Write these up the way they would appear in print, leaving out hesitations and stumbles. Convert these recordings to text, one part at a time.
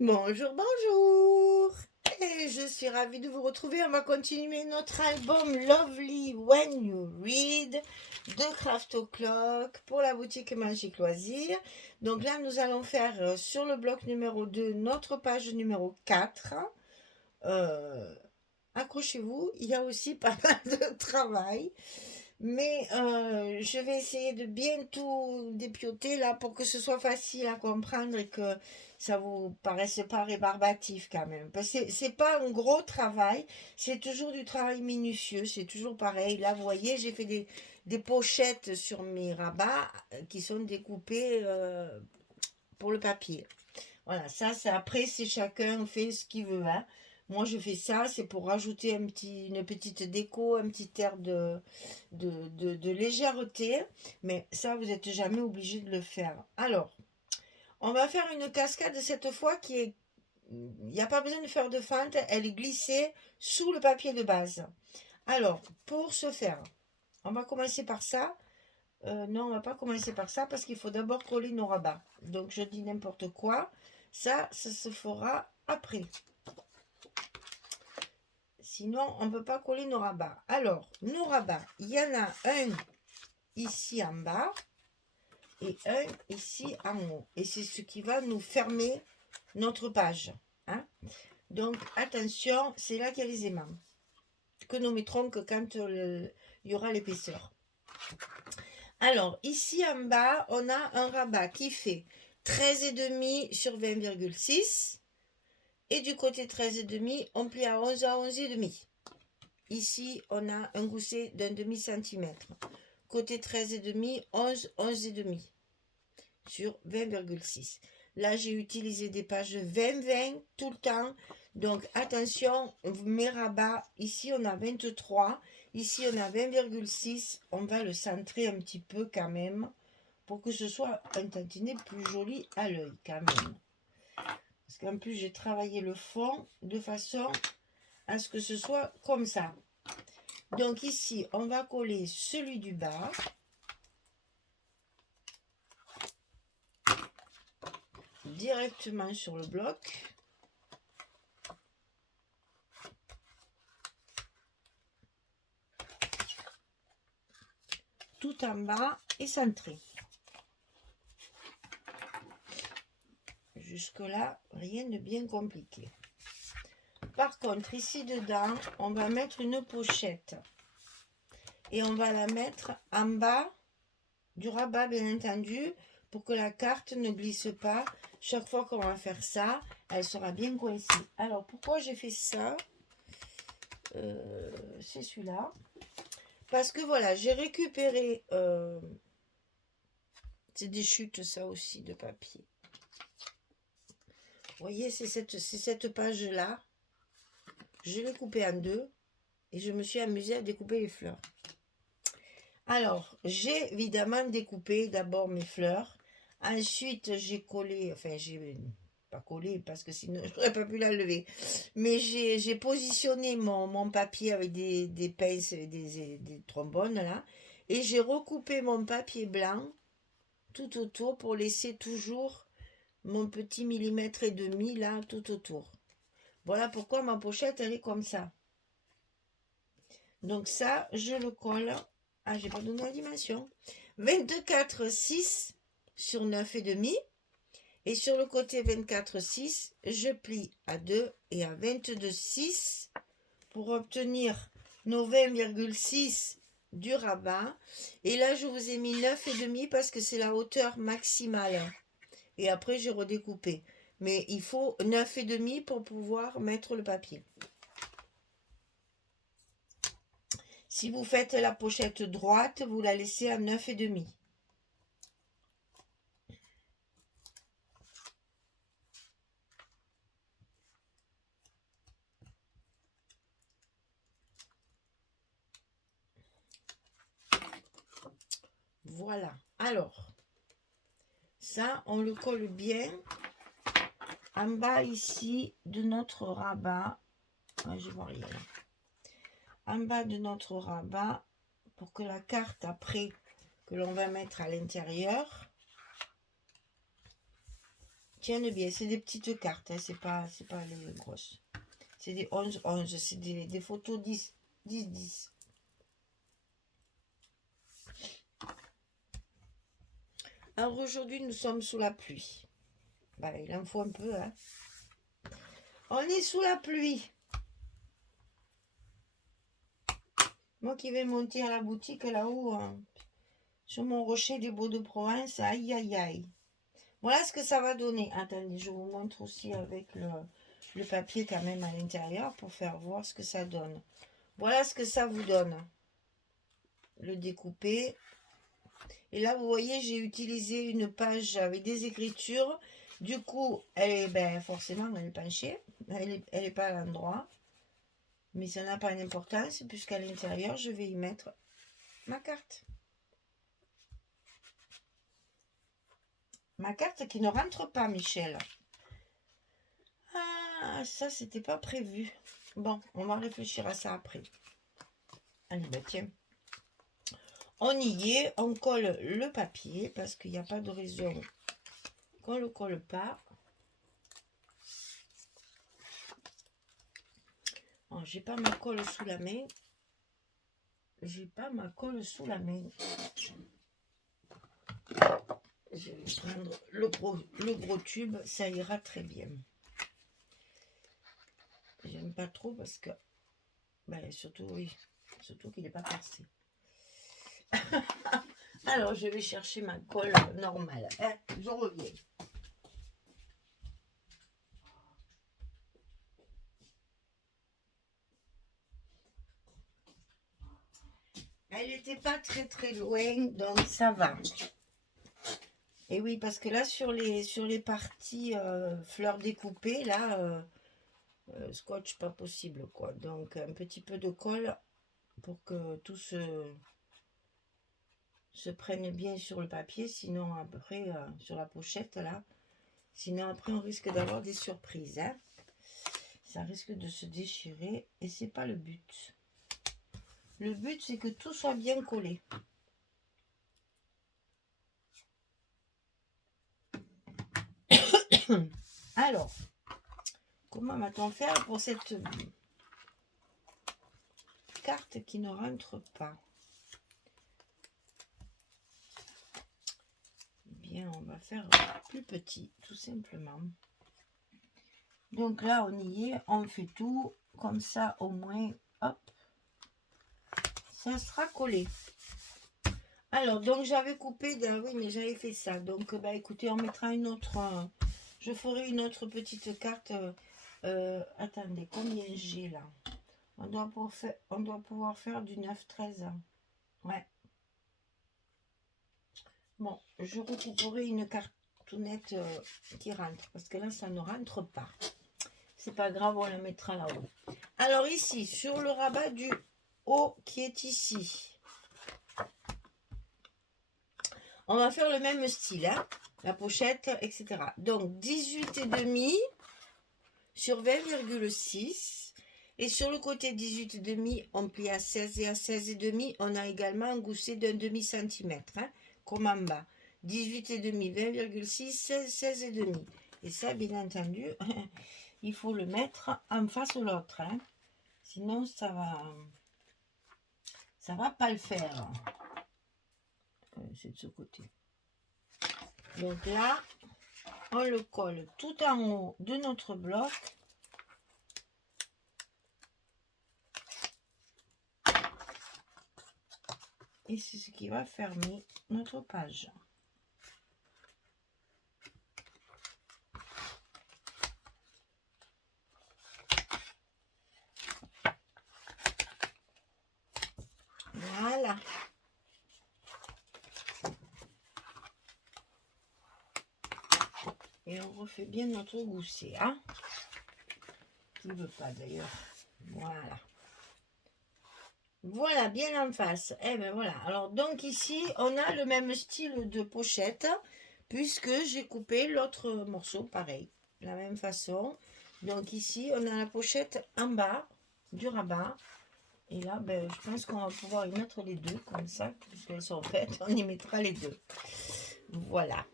Bonjour, bonjour. Et je suis ravie de vous retrouver. On va continuer notre album Lovely When You Read de Craft O'Clock pour la boutique Magique Loisirs. Donc là, nous allons faire sur le bloc numéro 2 notre page numéro 4. Euh, Accrochez-vous, il y a aussi pas mal de travail. Mais je vais essayer de bien tout dépioter là pour que ce soit facile à comprendre et que ça vous paraisse pas rébarbatif quand même. Parce que c'est pas un gros travail, c'est toujours du travail minutieux, c'est toujours pareil. Là, vous voyez, j'ai fait des pochettes sur mes rabats qui sont découpées pour le papier. Voilà, ça, c'est après, c'est chacun fait ce qu'il veut, hein. Moi, je fais ça, c'est pour rajouter une petite déco, un petit air de légèreté. Mais ça, vous n'êtes jamais obligé de le faire. Alors, on va faire une cascade cette fois qui est... Il n'y a pas besoin de faire de fente, elle est glissée sous le papier de base. Alors, pour ce faire, on va commencer par ça. Non, on va pas commencer par ça parce qu'il faut d'abord coller nos rabats. Donc je dis n'importe quoi. Ça se fera après. Sinon, on ne peut pas coller nos rabats. Alors, nos rabats, il y en a un ici en bas et un ici en haut. Et c'est ce qui va nous fermer notre page, hein. Donc attention, c'est là qu'il y a les aimants que nous mettrons que quand il y aura l'épaisseur. Alors, ici en bas, on a un rabat qui fait 13,5 sur 20,6. Et du côté 13,5, on plie à 11 à 11,5. Ici, on a un gousset d'un demi-centimètre. Côté 13,5, 11, 11,5 sur 20,6. Là, j'ai utilisé des pages 20-20 tout le temps. Donc, attention, mes rabats, ici, on a 23. Ici, on a 20,6. On va le centrer un petit peu quand même pour que ce soit un tantinet plus joli à l'œil quand même. Parce qu'en plus, j'ai travaillé le fond de façon à ce que ce soit comme ça. Donc ici, on va coller celui du bas. Directement sur le bloc. Tout en bas et centré. Jusque là, rien de bien compliqué. Par contre, ici dedans, on va mettre une pochette. Et on va la mettre en bas du rabat, bien entendu, pour que la carte ne glisse pas. Chaque fois qu'on va faire ça, elle sera bien coincée. Alors, pourquoi j'ai fait ça? C'est celui-là. Parce que voilà, j'ai récupéré... c'est des chutes, ça aussi, de papier. Vous voyez, c'est cette page-là. Je l'ai coupée en deux. Et je me suis amusée à découper les fleurs. Alors, j'ai évidemment découpé d'abord mes fleurs. Ensuite, j'ai collé, enfin, j'ai pas collé parce que sinon je n'aurais pas pu la lever. Mais j'ai positionné mon papier avec des pinces et des trombones là. Et j'ai recoupé mon papier blanc tout autour pour laisser toujours mon petit millimètre et demi là tout autour. Voilà pourquoi ma pochette elle est comme ça. Donc ça, je le colle. Ah, j'ai pas donné la dimension. 24,6 sur 9,5. Et sur le côté 24,6, je plie à 2 et à 22,6 pour obtenir nos 20,6 du rabat. Et là, je vous ai mis 9,5 parce que c'est la hauteur maximale. Et après, j'ai redécoupé. Mais il faut 9,5 pour pouvoir mettre le papier. Si vous faites la pochette droite, vous la laissez à 9,5. Voilà. Alors, ça, on le colle bien en bas ici de notre rabat. Ah, je vois rien. En bas de notre rabat pour que la carte après que l'on va mettre à l'intérieur tiennent bien. C'est des petites cartes, hein, c'est pas les grosses. C'est des 11-11, c'est des photos 10-10. Alors aujourd'hui, nous sommes sous la pluie. Bah, il en faut un peu, hein. On est sous la pluie. Moi qui vais monter à la boutique là-haut, sur mon rocher des Beaux-de-Provence, aïe aïe aïe. Voilà ce que ça va donner. Attendez, je vous montre aussi avec le papier quand même à l'intérieur pour faire voir ce que ça donne. Voilà ce que ça vous donne. Le découper. Et là, vous voyez, j'ai utilisé une page avec des écritures. Du coup, elle est, ben, forcément, elle est penchée. Elle est pas à l'endroit. Mais ça n'a pas d'importance puisqu'à l'intérieur, je vais y mettre ma carte. Ma carte qui ne rentre pas, Michel. Ah, ça, c'était pas prévu. Bon, on va réfléchir à ça après. Allez, ben tiens. On y est, on colle le papier parce qu'il n'y a pas de raison qu'on ne le colle pas. Oh, j'ai pas ma colle sous la main. J'ai pas ma colle sous la main. Je vais prendre le gros tube, ça ira très bien. J'aime pas trop parce que, ben, surtout qu'il n'est pas percé. Alors, je vais chercher ma colle normale. Hein, je reviens. Elle n'était pas très loin, donc ça va. Et oui, parce que là, sur les parties fleurs découpées, là, scotch pas possible, quoi. Donc, un petit peu de colle pour que tout se prenne bien sur le papier. Sinon, après, sur la pochette, là, sinon, après, on risque d'avoir des surprises. Hein. Ça risque de se déchirer et c'est pas le but. Le but, c'est que tout soit bien collé. Alors, comment va-t-on faire pour cette carte qui ne rentre pas? Eh bien, on va faire plus petit, tout simplement. Donc là, on y est, on fait tout. Comme ça, au moins, hop, ça sera collé. Alors, donc j'avais coupé, oui, mais j'avais fait ça. Donc, bah écoutez, on mettra une autre, je ferai une autre petite carte. Attendez, combien j'ai là? On doit pouvoir faire du 9-13. Ouais. Bon, je recouperai une cartonnette qui rentre. Parce que là, ça ne rentre pas. C'est pas grave, on la mettra là-haut. Alors ici, sur le rabat du haut qui est ici, on va faire le même style, hein, la pochette, etc. Donc 18,5 sur 20,6. Et sur le côté 18,5, on plie à 16 et à 16,5, on a également un gousset d'un demi-centimètre, hein, comme en bas. 18,5, 20,6, 16, 16,5. Et ça, bien entendu, il faut le mettre en face de l'autre. Hein. Sinon, ça va pas le faire. C'est de ce côté. Donc là, on le colle tout en haut de notre bloc. Et c'est ce qui va fermer notre page. Voilà. Et on refait bien notre gousset, hein. Qui ne veut pas d'ailleurs. Voilà. Voilà, bien en face. Eh ben voilà. Alors donc ici, on a le même style de pochette, puisque j'ai coupé l'autre morceau, pareil, de la même façon. Donc ici, on a la pochette en bas du rabat. Et là, ben, je pense qu'on va pouvoir y mettre les deux, comme ça, puisqu'elles sont faites, on y mettra les deux. Voilà.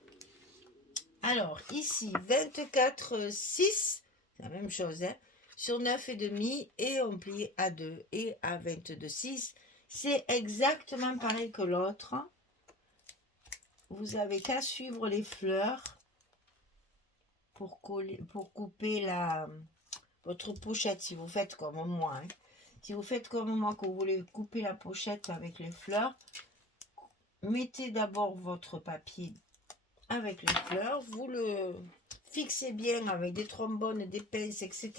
Alors, ici, 24,6, c'est la même chose, hein, sur 9,5 et on plie à 2 et à 22,6. C'est exactement pareil que l'autre. Vous avez qu'à suivre les fleurs pour couper votre pochette, si vous faites comme moi. Hein. Si vous faites comme moi, que vous voulez couper la pochette avec les fleurs, mettez d'abord votre papier avec les fleurs, vous le fixez bien avec des trombones, des pinces, etc.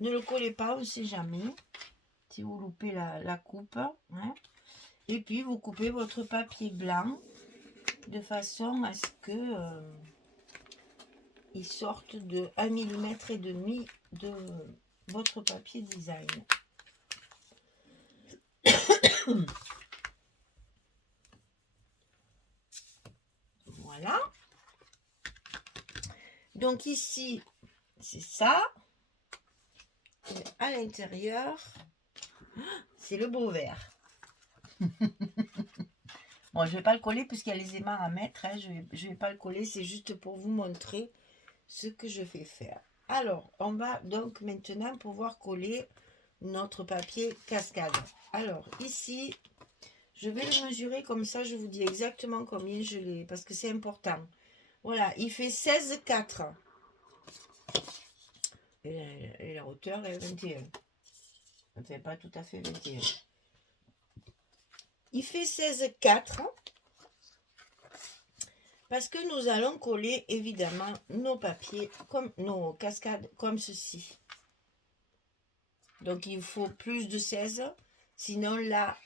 Ne le collez pas, on ne sait jamais si vous loupez la coupe. Hein. Et puis vous coupez votre papier blanc de façon à ce que il sorte de 1,5 mm de votre papier design. Voilà. Donc ici, c'est ça. Et à l'intérieur, c'est le beau vert. Bon, je ne vais pas le coller puisqu'il y a les aimants à mettre. Hein. Je vais pas le coller, c'est juste pour vous montrer ce que je fais faire. Alors, on va donc maintenant pouvoir coller notre papier cascade. Alors, ici, je vais le mesurer comme ça, je vous dis exactement combien je l'ai, parce que c'est important. Voilà, il fait 16,4. Et la hauteur est 21. Enfin, pas tout à fait 21. Il fait 16,4 parce que nous allons coller évidemment nos papiers, comme nos cascades, comme ceci. Donc, il faut plus de 16, sinon là,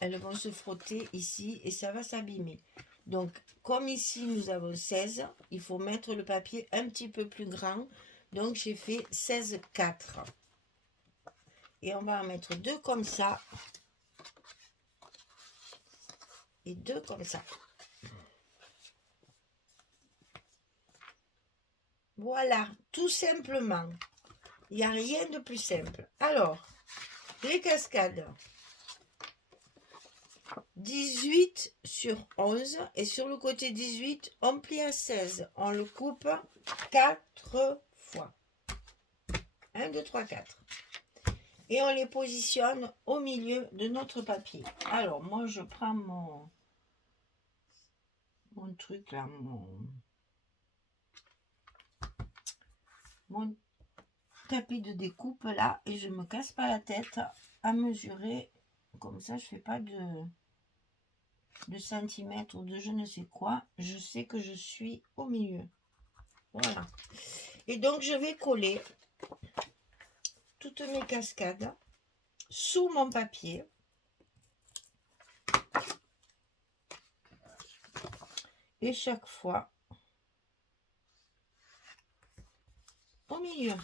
elles vont se frotter ici et ça va s'abîmer. Donc, comme ici, nous avons 16, il faut mettre le papier un petit peu plus grand. Donc, j'ai fait 16,4. Et on va en mettre 2 comme ça. Et 2 comme ça. Voilà, tout simplement. Il n'y a rien de plus simple. Alors, les cascades. 18 sur 11 et sur le côté 18 on plie à 16, on le coupe 4 fois, 1, 2, 3, 4 et on les positionne au milieu de notre papier. Alors moi je prends mon truc là, mon tapis de découpe là, et je me casse pas la tête à mesurer, comme ça je fais pas de centimètres ou de je ne sais quoi, je sais que je suis au milieu. Voilà. Et donc je vais coller toutes mes cascades sous mon papier. Et chaque fois au milieu.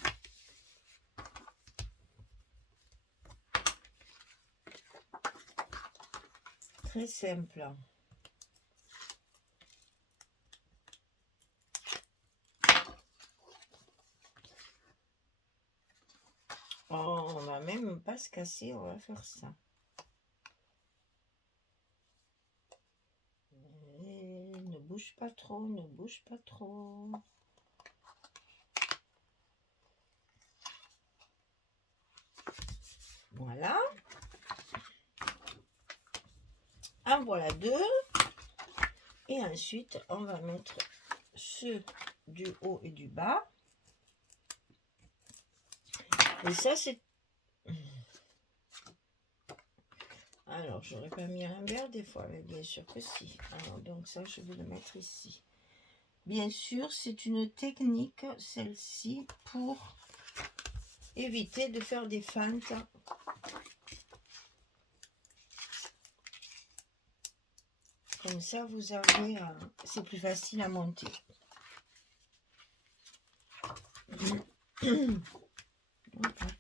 Très simple. Oh, on va même pas se casser, on va faire ça. Et ne bouge pas trop, ne bouge pas trop. Voilà. En voilà 2. Et ensuite, on va mettre ceux du haut et du bas. Et ça, c'est... Alors, j'aurais pas mis un verre des fois, mais bien sûr que si. Alors, donc ça, je vais le mettre ici. Bien sûr, c'est une technique, celle-ci, pour éviter de faire des feintes. Comme ça, vous avez... c'est plus facile à monter.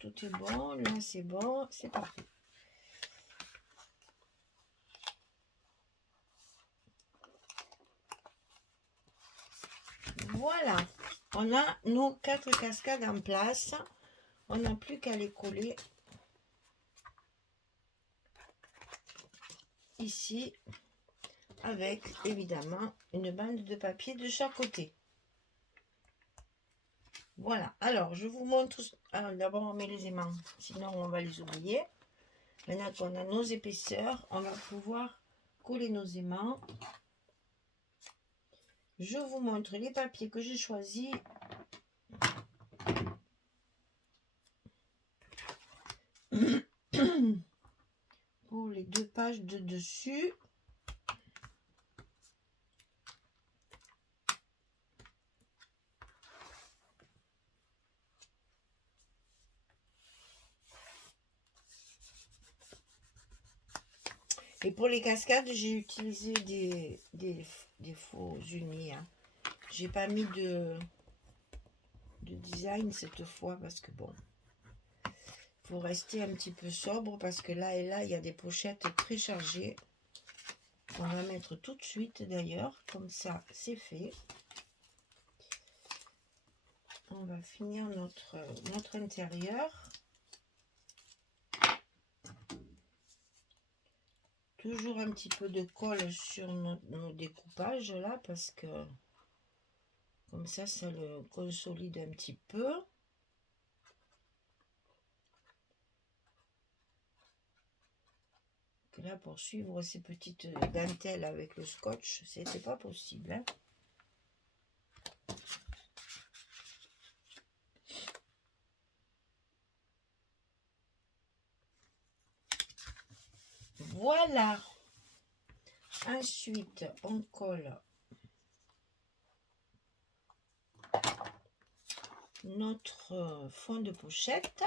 Tout est bon, là c'est bon, c'est parfait. Voilà, on a nos 4 cascades en place. On n'a plus qu'à les coller ici avec évidemment une bande de papier de chaque côté. Voilà, alors je vous montre. Alors d'abord on met les aimants, sinon on va les oublier. Maintenant qu'on a nos épaisseurs, on va pouvoir coller nos aimants. Je vous montre les papiers que j'ai choisis. Pour les 2 pages de dessus. Et pour les cascades, j'ai utilisé des faux unis. Hein. J'ai pas mis de design cette fois parce que bon, faut rester un petit peu sobre parce que là et là, il y a des pochettes très chargées. On va mettre tout de suite d'ailleurs, comme ça c'est fait. On va finir notre intérieur. Toujours un petit peu de colle sur nos découpages là parce que comme ça le consolide un petit peu. Là pour suivre ces petites dentelles avec le scotch, c'était pas possible. Hein. Voilà. Ensuite, on colle notre fond de pochette.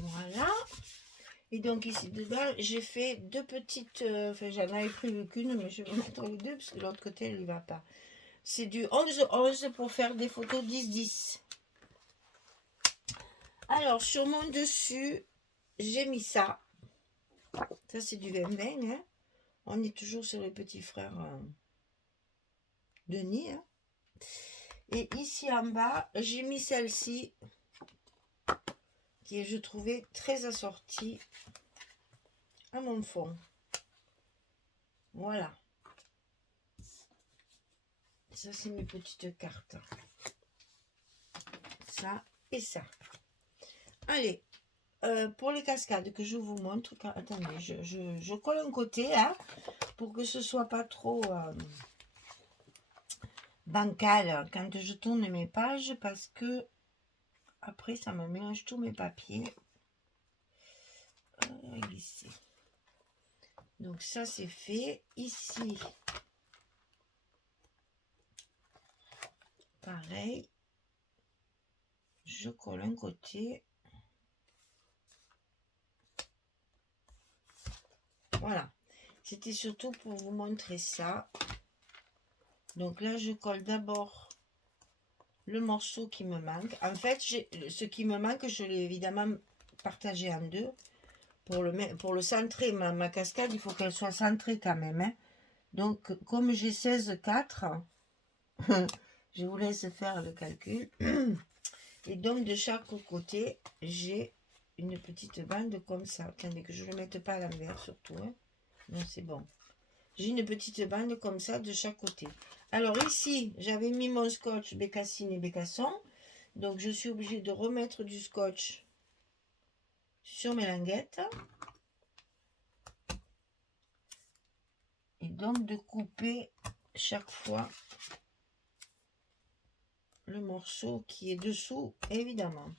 Voilà. Et donc ici dedans, j'ai fait 2 petites... enfin, j'en avais pris qu'une, mais je vais mettre les 2 parce que de l'autre côté, elle n'y va pas. C'est du 11-11 pour faire des photos 10-10. Alors, sur mon dessus, j'ai mis ça. Ça, c'est du 20-20. Hein. On est toujours sur les petits frères Denis. Hein. Et ici en bas, j'ai mis celle-ci qui est, je trouvais, très assortie à mon fond. Voilà. Ça, c'est mes petites cartes. Ça et ça. Allez, pour les cascades que je vous montre, attendez, je colle un côté hein, pour que ce soit pas trop bancal quand je tourne mes pages parce que après ça me mélange tous mes papiers. Glisser. Donc ça c'est fait. Ici, pareil, je colle un côté. Voilà, c'était surtout pour vous montrer ça. Donc là, je colle d'abord le morceau qui me manque. En fait, ce qui me manque, je l'ai évidemment partagé en deux. Pour le centrer, ma cascade, il faut qu'elle soit centrée quand même. Hein. Donc, comme j'ai 16,4, je vous laisse faire le calcul. Et donc, de chaque côté, j'ai une petite bande comme ça. Attendez que je ne le mette pas à l'envers surtout. Hein. Non, c'est bon. J'ai une petite bande comme ça de chaque côté. Alors ici, j'avais mis mon scotch bécassine et bécasson. Donc, je suis obligée de remettre du scotch sur mes languettes. Et donc, de couper chaque fois le morceau qui est dessous, évidemment.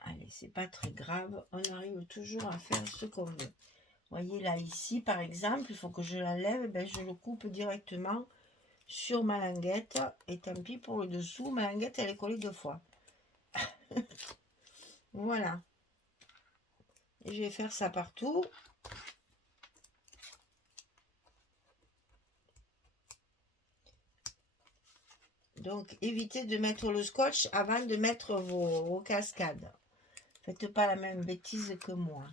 Allez, c'est pas très grave. On arrive toujours à faire ce qu'on veut. Voyez là, ici, par exemple, il faut que je l'enlève. Ben, je le coupe directement sur ma languette. Et tant pis pour le dessous. Ma languette, elle est collée 2 fois. Voilà. Et je vais faire ça partout. Donc, évitez de mettre le scotch avant de mettre vos cascades. Faites pas la même bêtise que moi.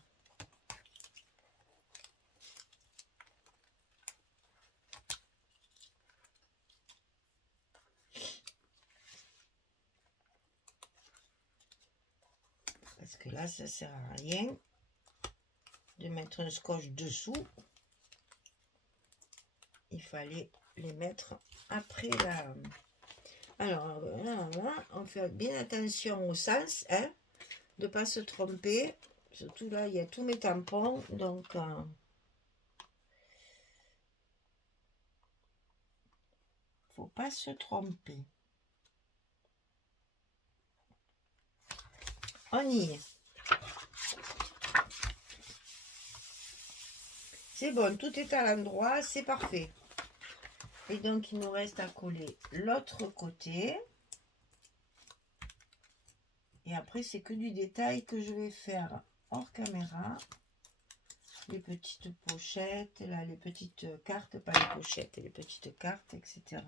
Parce que là, ça sert à rien de mettre un scotch dessous. Il fallait les mettre après la... Alors, là, on fait bien attention au sens, hein, de ne pas se tromper. Surtout là, il y a tous mes tampons, donc... faut pas se tromper. On y est. C'est bon, tout est à l'endroit, c'est parfait. Et donc, il nous reste à coller l'autre côté. Et après, c'est que du détail que je vais faire hors caméra. Les petites pochettes, là, les petites cartes, pas les pochettes, les petites cartes, etc.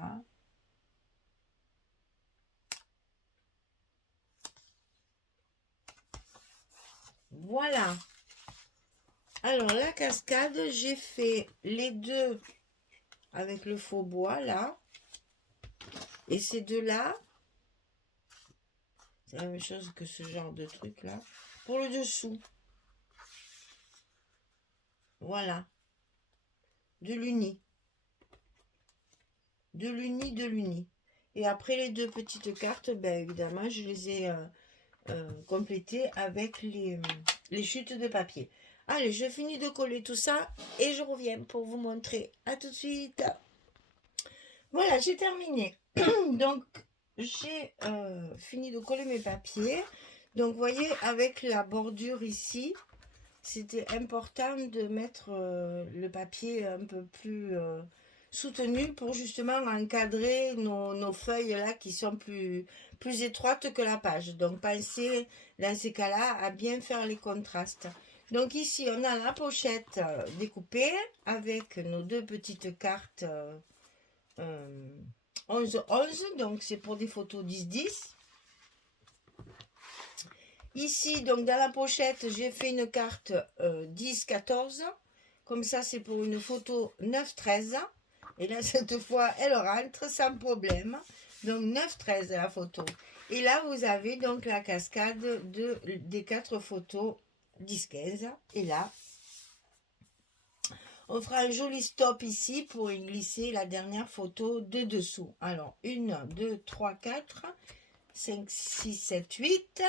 Voilà. Alors, la cascade, j'ai fait les deux avec le faux bois, là. Et ces deux-là, c'est la même chose que ce genre de truc-là. Pour le dessous. Voilà. De l'uni. De l'uni, de l'uni. Et après les deux petites cartes, ben évidemment, je les ai complétées avec les chutes de papier. Allez, je finis de coller tout ça et je reviens pour vous montrer. À tout de suite. Voilà, j'ai terminé. Donc, j'ai fini de coller mes papiers. Donc, vous voyez, avec la bordure ici, c'était important de mettre le papier un peu plus soutenu pour justement encadrer nos feuilles là qui sont plus étroites que la page. Donc, pensez dans ces cas-là à bien faire les contrastes. Donc, ici, on a la pochette découpée avec nos deux petites cartes 11-11. Donc, c'est pour des photos 10-10. Ici, donc dans la pochette, j'ai fait une carte 10-14. Comme ça, c'est pour une photo 9-13. Et là, cette fois, elle rentre sans problème. Donc, 9-13 la photo. Et là, vous avez donc la cascade des 4 photos 10-15. Et là, on fera un joli stop ici pour y glisser la dernière photo de dessous. Alors, 1, 2, 3, 4, 5, 6, 7, 8...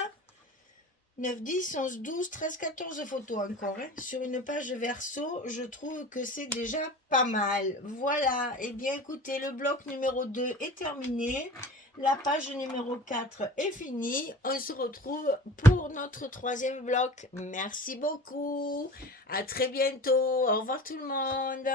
9, 10, 11, 12, 13, 14 photos encore. Hein. Sur une page verso, je trouve que c'est déjà pas mal. Voilà. Eh bien, écoutez, le bloc numéro 2 est terminé. La page numéro 4 est finie. On se retrouve pour notre 3e bloc. Merci beaucoup. À très bientôt. Au revoir tout le monde.